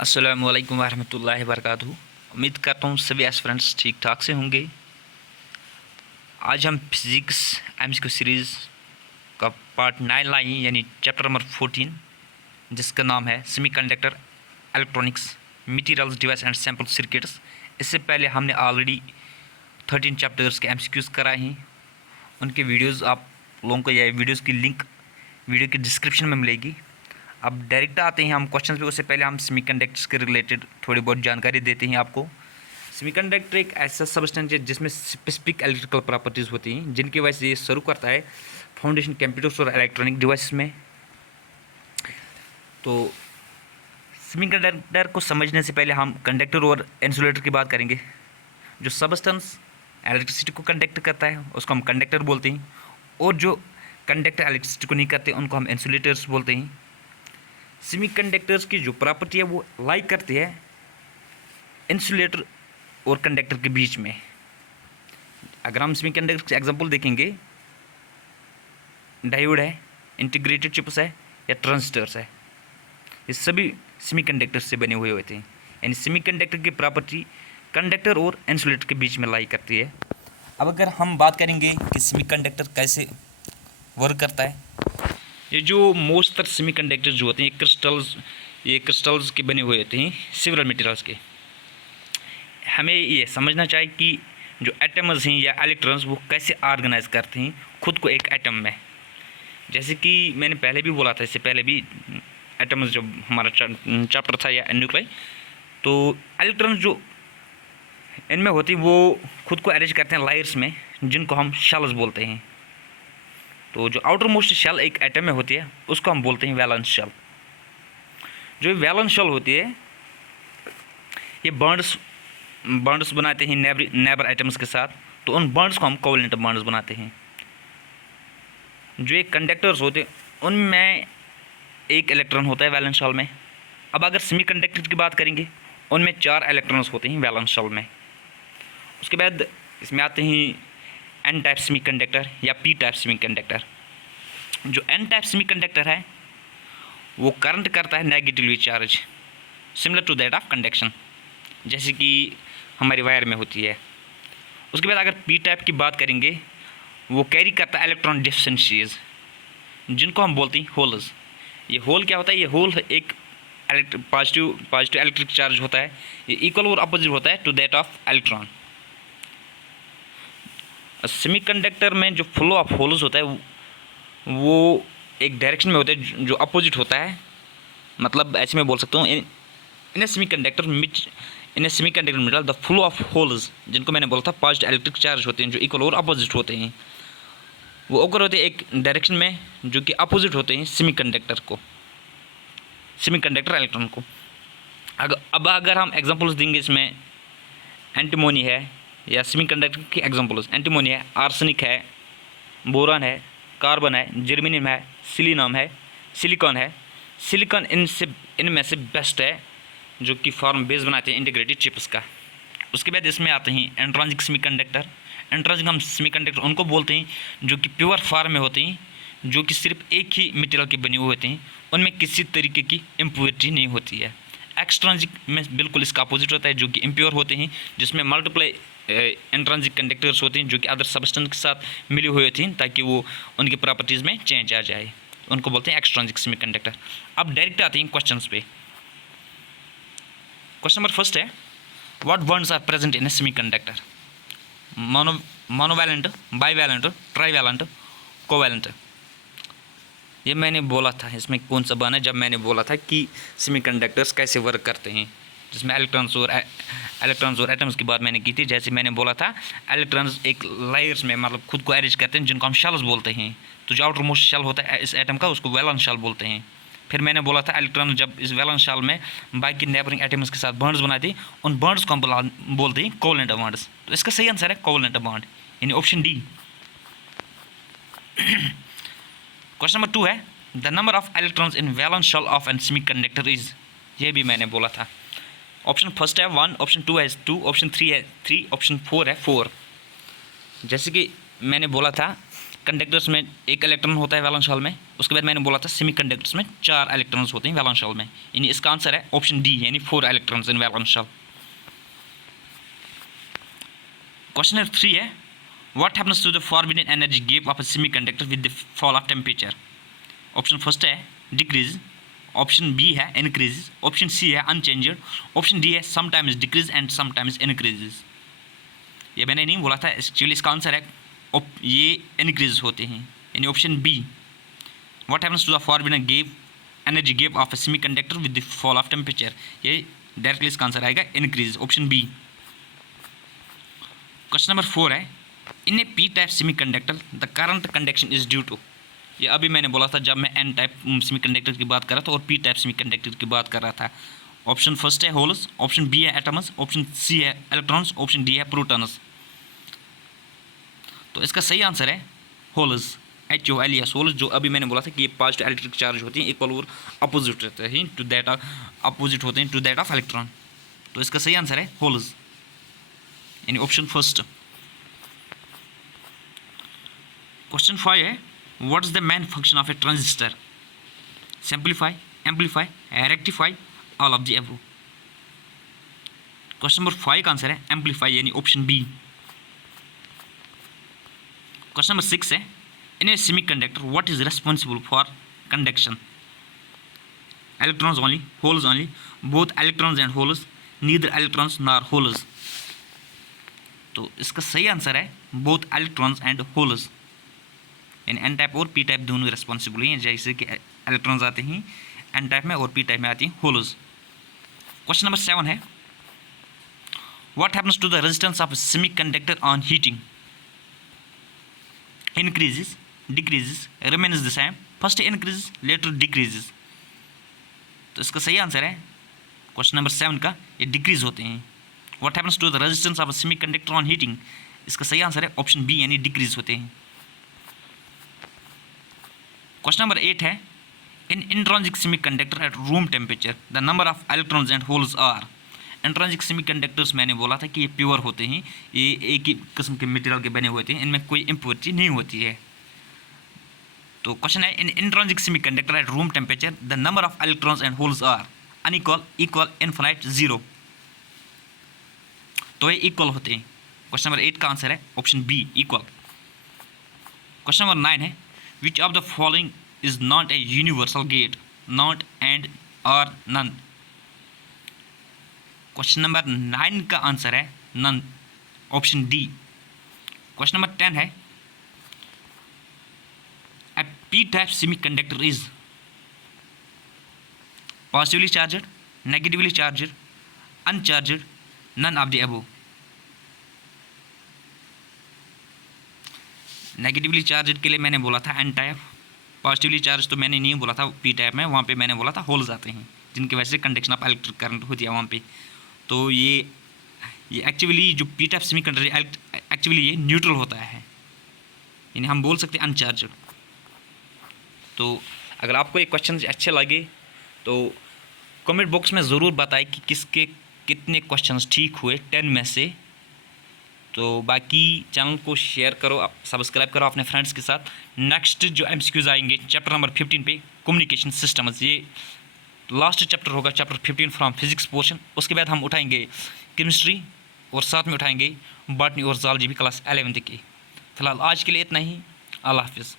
अस्सलामु अलैकुम वरहमतुल्लाहि वबरकातुहू। उम्मीद करता हूँ सभी फ्रेंड्स ठीक ठाक से होंगे। आज हम फिज़िक्स एमसीक्यू सीरीज़ का पार्ट 9 लाए हैं, यानी चैप्टर नंबर 14, जिसका नाम है semiconductor electronics materials device and sample circuits. इससे पहले हमने ऑलरेडी 13 चैप्टर्स के एमसीक्यूज़ कराए हैं। उनके वीडियोज़ आप लोगों को, या वीडियोज़ की लिंक वीडियो के डिस्क्रिप्शन में मिलेगी। अब डायरेक्ट आते हैं हम क्वेश्चन पे। उससे पहले हम सेमीकंडक्टर्स के रिलेटेड थोड़ी बहुत जानकारी देते हैं आपको। सेमीकंडक्टर एक ऐसा सब्सटेंस है जिसमें स्पेसिफिक इलेक्ट्रिकल प्रॉपर्टीज़ होती हैं, जिनकी वजह से ये शुरू करता है फाउंडेशन कंप्यूटर्स और इलेक्ट्रॉनिक डिवाइस में। तो सेमीकंडक्टर को समझने से पहले हम कंडक्टर और इंसुलेटर की बात करेंगे। जो सब्सटेंस इलेक्ट्रिसिटी को कंडक्ट करता है उसको हम कंडक्टर बोलते हैं, और जो कंडक्टर इलेक्ट्रिसिटी को नहीं करते उनको हम इंसुलेटर्स बोलते हैं। सेमीकंडक्टर्स की जो प्रॉपर्टी है वो लाई करती है इंसुलेटर और कंडक्टर के बीच में। अगर हम सेमीकंडक्टर के एग्जांपल देखेंगे, डायोड है, इंटीग्रेटेड चिप्स है या ट्रांजिस्टर्स है, ये सभी सेमीकंडक्टर से बने हुए होते हैं। यानी सेमीकंडक्टर की प्रॉपर्टी कंडक्टर और इंसुलेटर के बीच में लाई करती है। अब अगर हम बात करेंगे कि सेमीकंडक्टर कैसे वर्क करता है, ये जो मोस्टर सेमीकंडक्टर्स जो होते हैं ये क्रिस्टल्स के बने हुए होते हैं, सिवरल मटेरियल्स के। हमें ये समझना चाहिए कि जो एटम्स हैं या इलेक्ट्रॉन्स वो कैसे ऑर्गेनाइज करते हैं खुद को एक एटम में। जैसे कि मैंने पहले भी बोला था, इससे पहले भी एटम्स जब हमारा चैप्टर था या न्यूक्लियस, तो इलेक्ट्रॉन्स जो इनमें होती वो खुद को अरेंज करते हैं लायर्स में, जिनको हम शेल्स बोलते हैं। तो जो आउटर मोस्ट शेल एक एटम में होती है उसको हम बोलते हैं वैलेंस शेल। जो वैलेंस शेल होती है ये बॉन्ड्स बनाते हैं नेबर एटम्स के साथ, तो उन बॉन्ड्स को हम कोवेलेंट बॉन्ड्स बनाते हैं। जो एक कंडक्टर्स होते हैं उनमें एक इलेक्ट्रॉन होता है वैलेंस शेल में। अब अगर सेमीकंडक्टर की बात करेंगे, उनमें 4 इलेक्ट्रॉन्स होते हैं वैलेंस शेल में। उसके बाद इसमें आते हैं एन टाइप सेमीकंडक्टर या पी टाइप सेमीकंडक्टर। जो एन टाइप सेमीकंडक्टर है वो करंट करता है negatively charge, similar to that of conduction, जैसे कि हमारी वायर में होती है। उसके बाद अगर पी टाइप की बात करेंगे, वो कैरी करता है इलेक्ट्रॉन डिफरेंशिएज, जिनको हम बोलते हैं होल्स। ये होल क्या होता है? ये होल एक पॉजिटिव इलेक्ट्रिक चार्ज होता है, ये इक्वल और अपोजिट होता है to that of electron. Semiconductor में जो फ्लो ऑफ होल्स होता है वो एक डायरेक्शन में होता है जो अपोजिट होता है। मतलब ऐसे मैं बोल सकता हूँ, in semiconductor middle the flow of holes, जिनको मैंने बोला था पॉजिटिव इलेक्ट्रिक चार्ज होते हैं जो इक्वल और अपोजिट होते हैं, वो ओकर होते हैं एक डायरेक्शन में जो कि अपोजिट होते हैं सेमीकंडक्टर इलेक्ट्रॉन को। अब अगर हम एग्जांपल्स देंगे, इसमें एंटीमोनी है या सेमीकंडक्टर की एग्जांपल्स, एंटीमोनी है, आर्सेनिक है, बोरान है, कार्बन है, जर्मेनियम है, सिलिकॉन है। सिलिकॉन इनमें से बेस्ट है जो कि फॉर्म बेस बनाते हैं इंटीग्रेटेड चिप्स का। उसके बाद इसमें आते हैं इंट्रिंसिक सेमीकंडक्टर। इंट्रिंसिक हम सेमीकंडक्टर उनको बोलते हैं जो कि प्योर फॉर्म में होते हैं, जो कि सिर्फ एक ही मटेरियल के बने हुए होते हैं, उनमें किसी तरीके की इम्प्योरिटी नहीं होती है। एक्सट्रिंसिक में बिल्कुल इसका अपोजिट होता है, जो कि इम्प्योर होते हैं, जिसमें मल्टीप्लाई इंट्रिंसिक कंडक्टर्स होते हैं जो कि अदर सब्सटेंस के साथ मिले हुए होते हैं, ताकि वो उनकी प्रॉपर्टीज़ में चेंज आ जाए। उनको बोलते हैं एक्सट्रिंसिक सेमीकंडक्टर। अब डायरेक्ट आते हैं क्वेश्चंस पे। क्वेश्चन नंबर फर्स्ट है, what bonds are present in a semiconductor? Monovalent, bivalent, trivalent, covalent. ये मैंने बोला था, इसमें कौन सा बॉन्ड है, जब मैंने बोला था कि सेमीकंडक्टर्स कैसे वर्क करते हैं, जिसमें इलेक्ट्रॉन्स और एटम्स की बात मैंने की थी। जैसे मैंने बोला था इलेक्ट्रॉन्स एक लायर्स में मतलब खुद को अरेंज करते हैं, जिनको हम शेल्स बोलते हैं। तो जो आउटर मोस्ट शेल होता है इस एटम का, उसको वैलेंस शेल बोलते हैं। फिर मैंने बोला था इलेक्ट्रॉन जब इस वैलेंस शेल में बाकी नेबरिंग एटम्स के साथ बॉन्ड्स बनाते हैं, उन बॉन्ड्स को हम बोलते हैं कोवेलेंट बॉन्ड्स। तो इसका सही आंसर है कोवेलेंट बॉन्ड, यानी ऑप्शन डी। क्वेश्चन नंबर 2 है, the number of electrons in valence shell of an semiconductor is. ये भी मैंने बोला था। ऑप्शन फर्स्ट है 1, ऑप्शन 2 है 2, ऑप्शन 3 है 3, ऑप्शन 4 है 4। जैसे कि मैंने बोला था कंडक्टर्स में एक इलेक्ट्रॉन होता है वैलेंस शेल में, उसके बाद मैंने बोला था सेमीकंडक्टर्स में 4 इलेक्ट्रॉन्स होते हैं वैलेंस शेल में, यानी इसका आंसर है ऑप्शन डी, यानी 4 electrons in valence shell. Question number 3 है, what happens to the forbidden energy gap of a semiconductor with the fall of temperature. Option first है डिक्रीज, ऑप्शन बी है increase, option C है unchanged, option D है sometimes decrease and sometimes increases. ये मैंने नहीं बोला था, actually इसका आंसर है ये इंक्रीज होते हैं, यानी option B, what happens to the forbidden gap energy gap of a semiconductor with the fall of temperature, ये डायरेक्टली इसका आंसर आएगा increase, option B. Question number 4 है, in a P type semiconductor the current conduction is due to. ये अभी मैंने बोला था जब मैं एन टाइप सेमीकंडक्टर की बात कर रहा था और पी टाइप सेमीकंडक्टर की बात कर रहा था। ऑप्शन फर्स्ट है होल्स, ऑप्शन बी है एटम्स, ऑप्शन सी है इलेक्ट्रॉन्स, ऑप्शन डी है प्रोटॉन्स। तो इसका सही आंसर है होल्स, HOLES, होल्स, जो अभी मैंने बोला था कि ये पॉजिटिव इलेक्ट्रिक चार्ज होती हैं, इक्वल और अपोजिट होते हैं टू दैट अपोजिट होते हैं टू दैट ऑफ इलेक्ट्रॉन। तो इसका सही आंसर है होल्स, यानी ऑप्शन फर्स्ट। क्वेश्चन 5 है, what is the main function of A transistor, simplify, amplify, rectify, all of the above. Question number 5 का आंसर है एम्पलीफाई, यानी ऑप्शन बी। क्वेश्चन नंबर 6 है, in a semiconductor what is responsible for conduction, electrons only, holes only, both electrons and holes, neither electrons nor holes. तो इसका सही answer है both electrons and holes, यानी N type और P type दोनों responsible हैं, जैसे कि इलेक्ट्रॉन्स आते हैं एन टाइप में और पी टाइप में आती हैं होल्स। क्वेश्चन नंबर 7 है, what happens to the resistance of semiconductor on heating, increases, decreases, remains the same, first increases later decreases. तो इसका सही आंसर है क्वेश्चन नंबर 7 का, ये डिक्रीज होते हैं। What happens to the resistance of semiconductor on heating, इसका सही आंसर है ऑप्शन बी, यानी डिक्रीज होते हैं। क्वेश्चन नंबर 8 है, in intrinsic semiconductor at room temperature the number of electrons and holes are. Intrinsic semiconductors मैंने बोला था कि ये प्योर होते हैं, ये एक ही किस्म के मटेरियल के बने हुए होते हैं, इनमें कोई इम्प्योरिटी नहीं होती है। तो क्वेश्चन है, in intrinsic semiconductor at room temperature the number of electrons and holes are unequal, equal, infinite, zero. तो ये इक्वल होते हैं। क्वेश्चन नंबर 8 का आंसर है option B, equal. Question number 9 है, which of the following is not a universal gate, not and or none. क्वेश्चन number 9 का answer है none, option D. Question number 10 है, a P type semiconductor is positively charged, negatively charged, uncharged, none of the above. Negatively charged के लिए मैंने बोला था N type, positively charge तो मैंने नहीं बोला था पी टाइप में, वहाँ पे मैंने बोला था होल्स आते हैं जिनकी वजह से कंडक्शन ऑफ इलेक्ट्रिक करंट होती है वहाँ पे। तो ये एक्चुअली जो पी टाइप सेमीकंडक्टर एक्चुअली ये न्यूट्रल होता है, यानी हम बोल सकते हैं अनचार्जड। तो अगर आपको ये क्वेश्चन अच्छे लगे तो कमेंट बॉक्स में ज़रूर बताएं कि किसके कितने क्वेश्चंस ठीक हुए 10 में से। तो बाकी चैनल को शेयर करो, सब्सक्राइब करो अपने फ्रेंड्स के साथ। नेक्स्ट जो MCQs आएंगे चैप्टर नंबर 15 पे, कम्युनिकेशन सिस्टम्स, ये लास्ट चैप्टर होगा, चैप्टर 15 फ्रॉम फिजिक्स पोर्शन। उसके बाद हम उठाएंगे केमिस्ट्री और साथ में उठाएंगे बॉटनी और ज़ूलॉजी भी क्लास 11th की। फ़िलहाल आज के लिए इतना ही, अल्लाह हाफिज़।